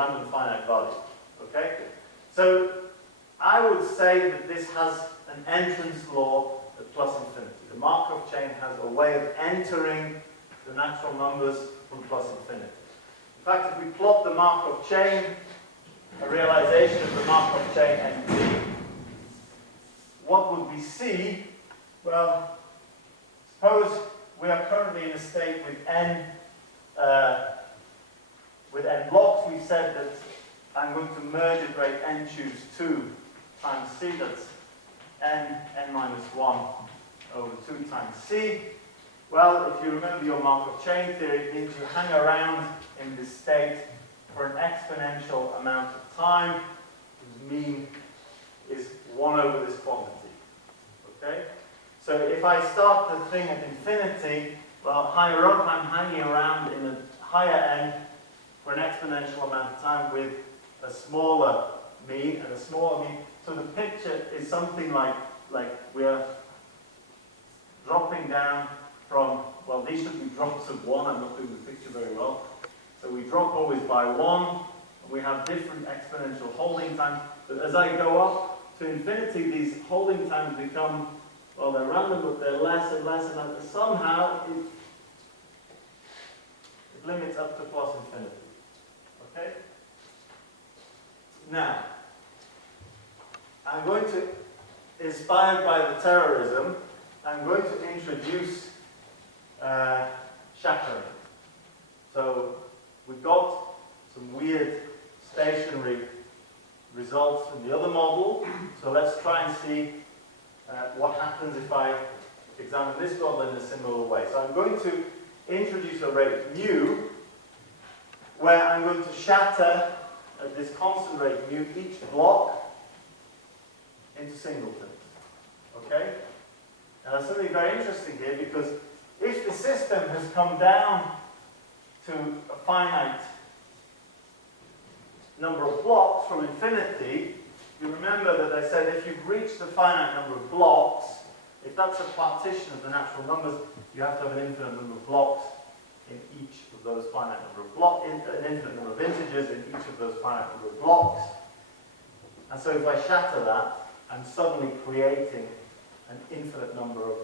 random finite value. Okay? So I would say that this has an entrance law at plus infinity. The Markov chain has a way of entering the natural numbers from plus infinity. In fact, if we plot the Markov chain, a realization of the Markov chain NP, what would we see? Well, suppose we are currently in a state with n blocks. We've said that I'm going to merge at rate n choose 2 times c. That's n minus 1 over 2 times c. Well, if you remember your Markov chain theory, it means you hang around in this state for an exponential amount of time, whose mean is 1 over this quantity. Okay? So if I start the thing at infinity, well, higher up I'm hanging around in a higher end for an exponential amount of time with a smaller mean and a smaller mean. So the picture is something like we're dropping down from, well, these should be drops of 1. I'm not doing the picture very well. So we drop always by 1. And we have different exponential holding times. But as I go up to infinity, these holding times become, well, they're random, but they're less and less, and somehow it limits up to plus infinity. Okay? Now, I'm going to, inspired by the terrorism, I'm going to introduce shattering. So we've got some weird stationary results in the other model. So let's try and see what happens if I examine this model in a similar way. So I'm going to introduce a rate mu, where I'm going to shatter at this constant rate mu each block into singletons. Okay? Now there's something very interesting here, because if the system has come down to a finite number of blocks from infinity, you remember that I said if you've reached a finite number of blocks, if that's a partition of the natural numbers, you have to have an infinite number of blocks in each of those finite number of blocks, an infinite number of integers in each of those finite number of blocks. And so if I shatter that, I'm suddenly creating an infinite number of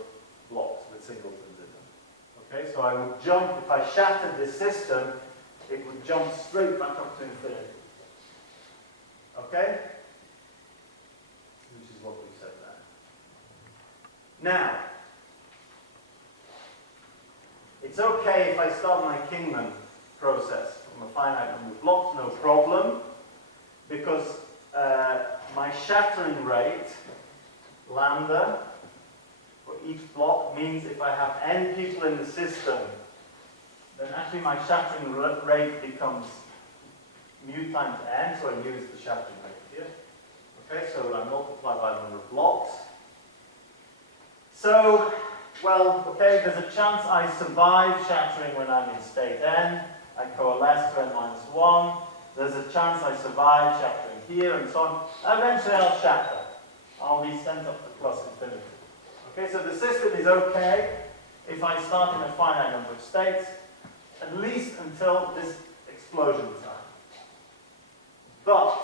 blocks with singletons in them. Okay, so I would jump, if I shattered this system, it would jump straight back up to infinity. Okay? Which is what we said there. Now, it's okay if I start my Kingman process from a finite number of blocks, no problem, because my shattering rate, lambda, for each block means if I have n people in the system, then actually my shattering rate becomes mu times n, so I use the shattering rate here. Okay, so I multiply by the number of blocks. So, well, okay, there's a chance I survive shattering when I'm in state n. I coalesce to n minus 1. There's a chance I survive shattering here, and so on. Eventually I'll shatter. I'll be sent up to plus infinity. Okay, so the system is okay if I start in a finite number of states, at least until this explosion time. But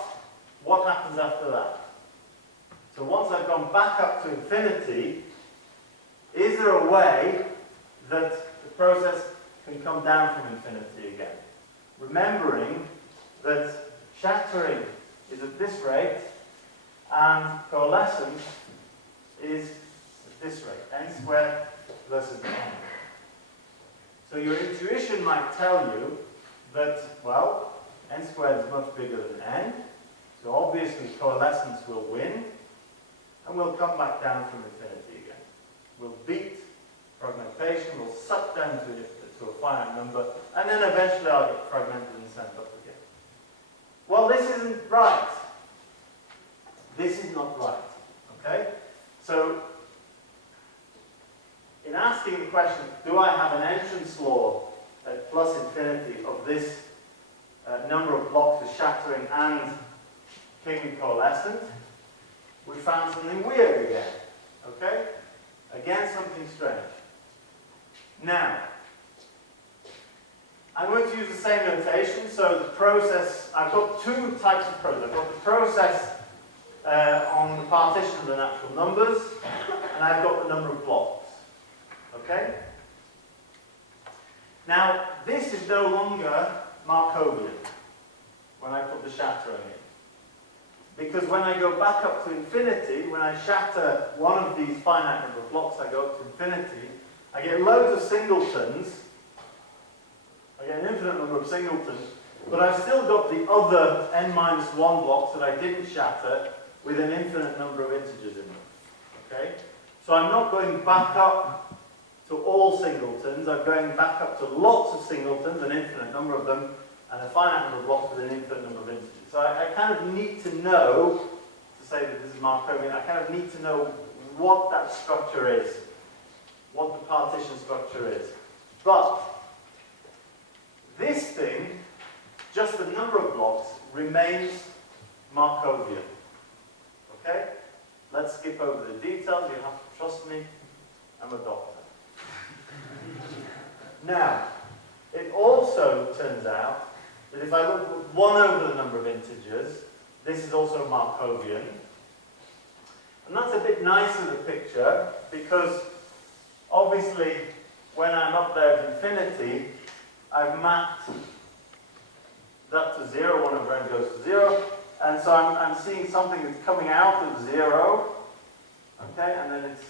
what happens after that? So once I've gone back up to infinity, is there a way that the process can come down from infinity again? Remembering that shattering is at this rate and coalescence is at this rate, n squared versus n. So your intuition might tell you that, well, n squared is much bigger than n, so obviously coalescence will win, and we'll come back down from infinity again. We'll beat fragmentation, we'll suck down to a finite number, and then eventually I'll get fragmented and sent up again. Well, this isn't right. This is not right. Okay? So, in asking the question, do I have an entrance law at plus infinity of this number of blocks with shattering and Kingman coalescent, we found something weird again. Okay? Again, something strange. Now, I'm going to use the same notation. So the process, I've got two types of process. I've got the process on the partition of the natural numbers, and I've got the number of blocks. Okay? Now, this is no longer Markovian when I put the shattering in. Because when I go back up to infinity, when I shatter one of these finite number of blocks, I go up to infinity, I get loads of singletons. I get an infinite number of singletons, but I've still got the other n-1 blocks that I didn't shatter with an infinite number of integers in them. Okay? So I'm not going back up to all singletons, I'm going back up to lots of singletons, an infinite number of them, and a finite number of blocks with an infinite number of integers. So I kind of need to know, to say that this is Markovian, I kind of need to know what that structure is, what the partition structure is. But this thing, just the number of blocks, remains Markovian. Okay? Let's skip over the details. You have to trust me. I'm a doctor. Now, it also turns out that if I look at 1 over the number of integers, this is also Markovian. And that's a bit nicer, the picture, because obviously when I'm up there at infinity, I've mapped that to 0, 1 over n goes to 0, and so I'm seeing something that's coming out of 0, okay, and then it's,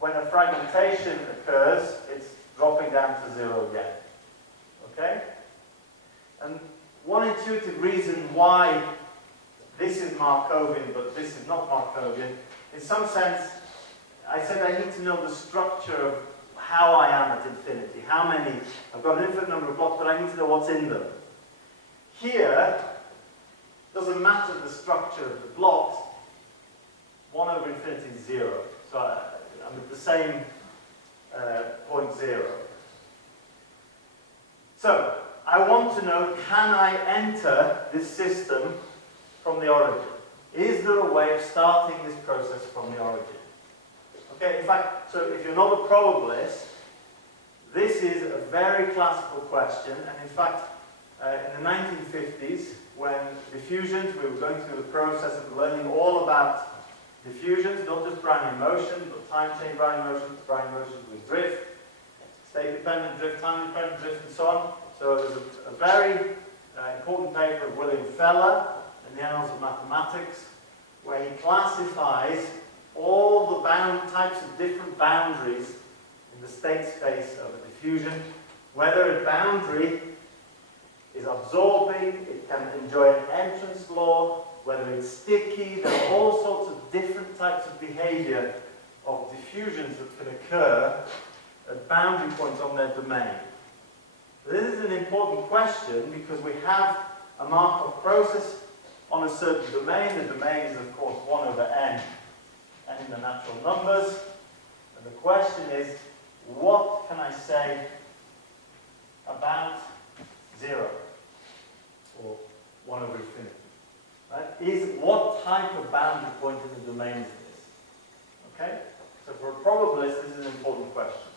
when a fragmentation occurs, it's dropping down to 0 again, okay? And one intuitive reason why this is Markovian, but this is not Markovian, in some sense, I said I need to know the structure of how I am at infinity, how many, I've got an infinite number of blocks, but I need to know what's in them. Here, it doesn't matter the structure of the blocks, 1 over infinity is 0, so I'm at the same point 0. So, I want to know, can I enter this system from the origin? Is there a way of starting this process from the origin? Okay, in fact, so if you're not a probabilist, this is a very classical question, and in fact, in the 1950s, when diffusions, we were going through the process of learning all about diffusions, not just Brownian motion, but time chain Brownian motions with drift, state-dependent drift, time-dependent drift, and so on. So there's a very important paper of William Feller in the Annals of Mathematics, where he classifies all the types of different boundaries in the state space of a diffusion, whether a boundary is absorbing, it can enjoy an entrance law, whether it's sticky, there are all sorts of different types of behavior of diffusions that can occur at boundary points on their domain. This is an important question because we have a Markov process on a certain domain. The domain is, of course, 1 over n, and in the natural numbers. And the question is, what can I say about 0 or 1 over infinity? Right? What type of boundary point in the domain is this? Okay? So for a probabilist, this is an important question.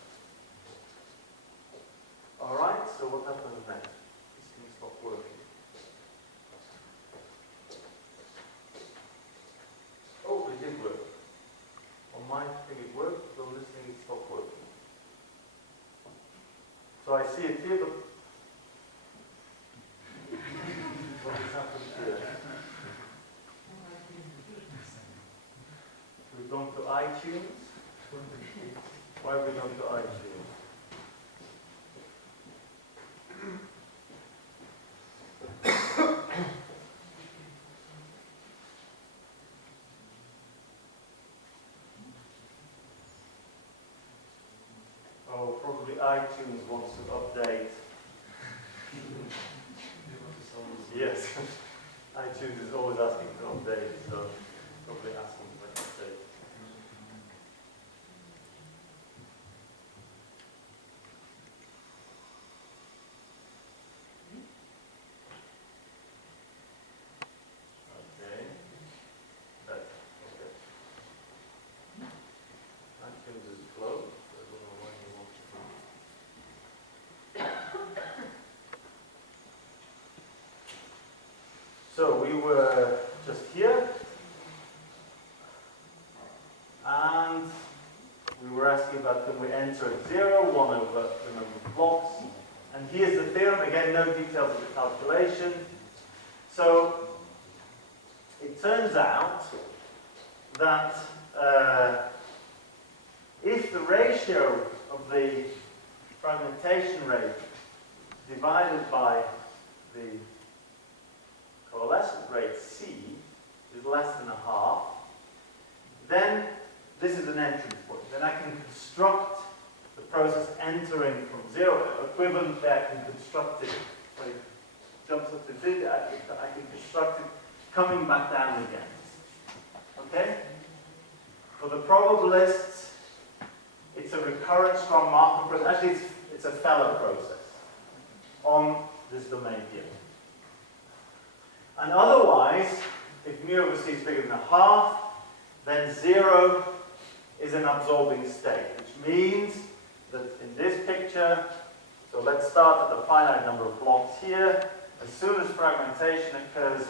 Alright, so what happens next? This thing stopped working. Oh, it did work. On my thing it worked, so this thing stopped working. So I see it here, but what has happened here? We've gone to iTunes. Why have we gone to iTunes? Oh, probably iTunes wants to update. Yes, iTunes is always asking to update, so probably asking for an update. Okay. Okay. iTunes is closed. I don't know why you want to. So we were just here, and we were asking about can we enter at 0, 1 over the number of blocks. And here's the theorem. Again, no details of the calculation. So it turns out that if the ratio of the fragmentation rate divided by the coalescent rate C is less than a half, then this is an entrance point. Then I can construct the process entering from 0. Equivalently, I can construct it when it jumps up to 0. I can construct it coming back down again. Okay? For the probabilists, it's a recurrent strong Markov process. Actually, it's a Feller process on this domain here. And otherwise, if mu over c is bigger than a half, then 0 is an absorbing state, which means that in this picture, so let's start at a finite number of blocks here. As soon as fragmentation occurs,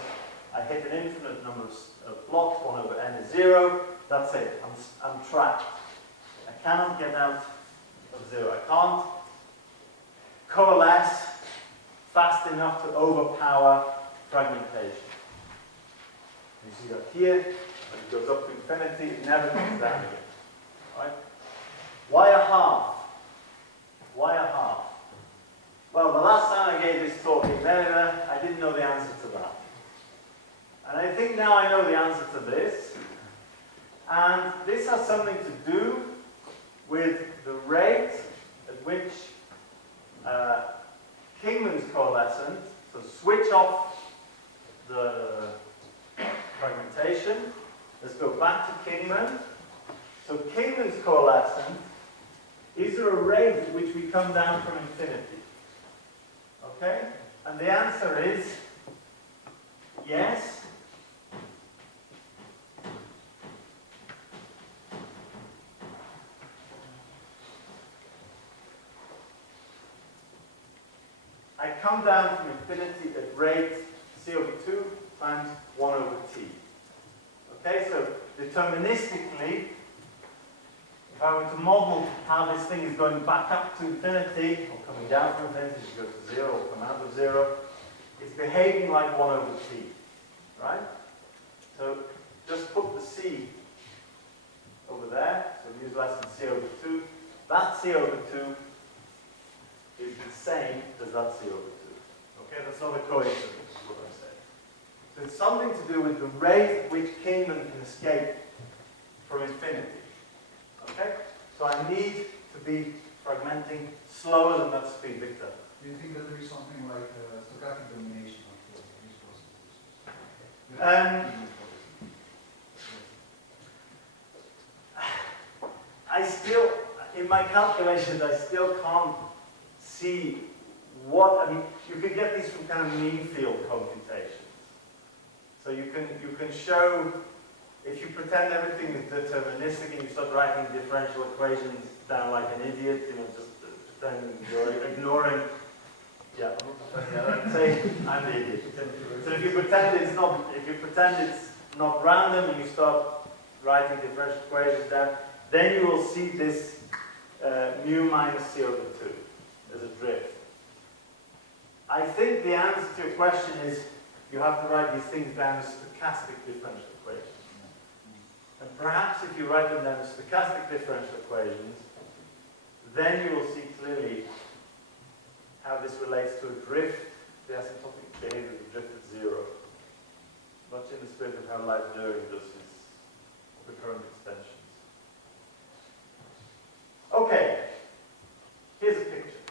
I hit an infinite number of blocks, 1 over n is 0. That's it. I'm trapped. I cannot get out of 0. I can't coalesce fast enough to overpower fragmentation. You see that here, when it goes up to infinity, it never comes down again. Right? Why a half? Why a half? Well, the last time I gave this talk in Canada, I didn't know the answer to that. And I think now I know the answer to this. And this has something to do with the rate at which Kingman's coalescent, so switch off the fragmentation. Let's go back to Kingman. So Kingman's coalescent, is there a rate at which we come down from infinity? Okay? And the answer is yes. I come down from infinity at rate c over 2 times 1 over t. Okay, so deterministically, if I were to model how this thing is going back up to infinity, or coming down from infinity to go to 0, or come out of 0, it's behaving like 1 over t. Right? So just put the c over there, so use less than c over 2. That c over 2 is the same as that c over 2. Okay, that's not a coincidence, is what I'm saying. So it's something to do with the rate at which Kingman can escape from infinity. Okay? So I need to be fragmenting slower than that speed, Victor. Do you think that there is something like stochastic domination of these processes? I still, in my calculations, I still can't see what, I mean, you can get these from kind of mean field computations. So you can show, if you pretend everything is deterministic and you start writing differential equations down like an idiot, you know, just pretending you're ignoring, yeah, I'm saying I'm the idiot. So if you pretend it's not random and you start writing differential equations down, then you will see this mu minus c over 2 as a drift. I think the answer to your question is you have to write these things down as stochastic differential equations. And perhaps if you write them down as stochastic differential equations, then you will see clearly how this relates to a drift, the asymptotic behavior of a drift at 0. Much in the spirit of how Leibniz does his recurrent extensions. Okay, here's a picture.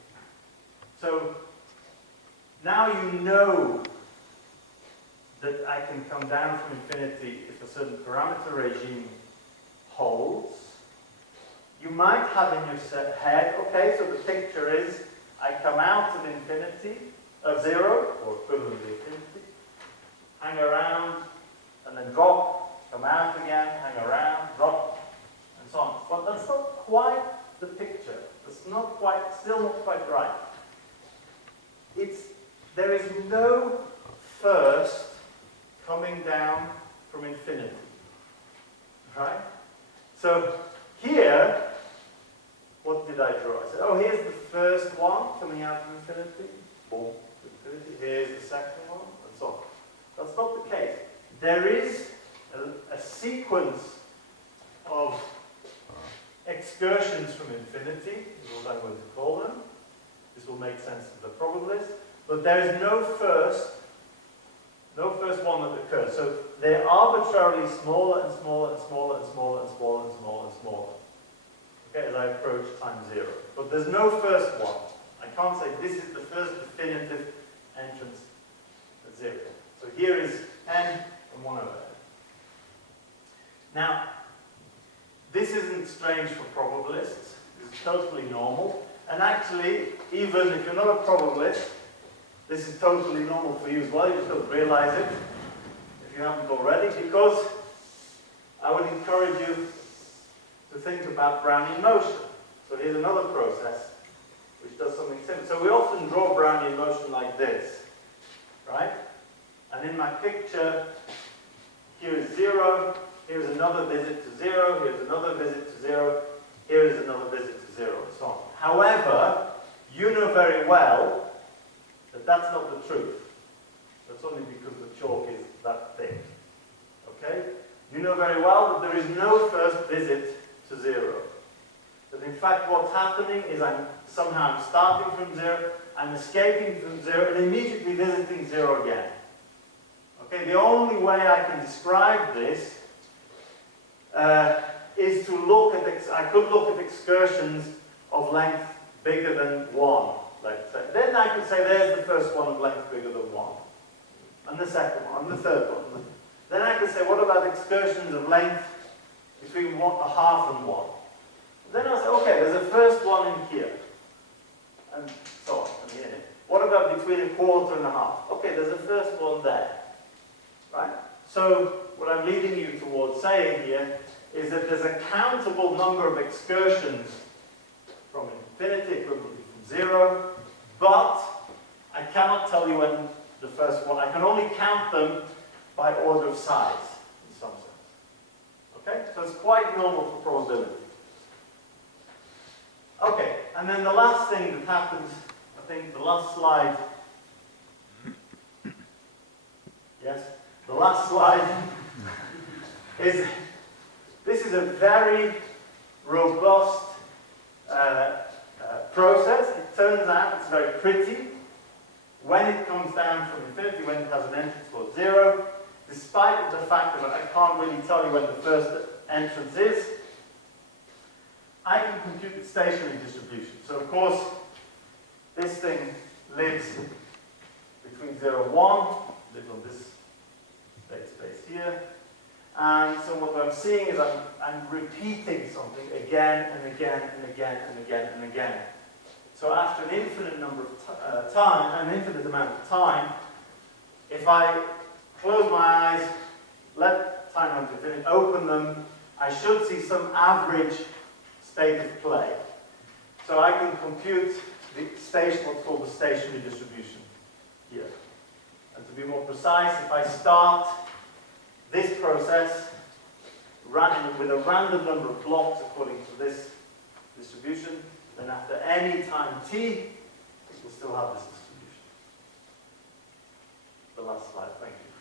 So now you know that I can come down from infinity if a certain parameter regime holds. You might have in your head, okay, so the picture is I come out of infinity, of 0, or equivalently infinity, hang around, and then drop, come out again, hang around, drop, and so on. But that's not quite the picture. That's not quite, still not quite right. There is no first coming down from infinity. Right? So here, what did I draw? I said, oh, here's the first one coming out from infinity. Boom, infinity. Here's the second one, and so on. That's not the case. There is a sequence of excursions from infinity, is what I'm going to call them. This will make sense to the probabilist. But there is no first one that occurs. So they're arbitrarily smaller and smaller and smaller and smaller and smaller and smaller and smaller. Okay, as I approach time 0. But there's no first one. I can't say this is the first definitive entrance at 0. So here is n and 1 over n. Now, this isn't strange for probabilists. This is totally normal. And actually, even if you're not a probabilist, this is totally normal for you as well. You just don't realize it if you haven't already, because I would encourage you to think about Brownian motion. So here's another process which does something similar. So we often draw Brownian motion like this, right? And in my picture, here is 0, here's another visit to 0, here's another visit to 0, here is another visit to 0, and so on. However, you know very well that that's not the truth. That's only because the chalk is that thick. Okay? You know very well that there is no first visit to 0. That in fact what's happening is I'm starting from 0, I'm escaping from 0, and immediately visiting 0 again. Okay? The only way I can describe this is to look at, I could look at excursions of length bigger than 1. Let's say. Then I can say there's the first one of length bigger than 1. And the second one, and the third one. Then I can say, what about excursions of length between 1.5 and 1? Then I'll say, okay, there's a first one in here. And so on. And here. What about between 1/4 and 1/2? Okay, there's a first one there. Right? So what I'm leading you towards saying here is that there's a countable number of excursions from infinity, equivalent from 0, but I cannot tell you when the first one, I can only count them by order of size, in some sense. Okay? So it's quite normal for probability. Okay, and then the last thing that happens, I think the last slide, yes, the last slide is, this is a very robust process. It turns out it's very pretty. When it comes down from infinity, when it has an entrance towards 0, despite the fact that I can't really tell you when the first entrance is, I can compute the stationary distribution. So of course, this thing lives between 0 and 1, lives on this state space here. And so what I'm seeing is I'm repeating something again and again and again and again and again. So after an infinite number of an infinite amount of time, if I close my eyes, let time run to infinity, open them, I should see some average state of play. So I can compute the what's called the stationary distribution here. And to be more precise, if I start this process with a random number of blocks according to this distribution, then after any time t, it will still have this distribution. The last slide, thank you.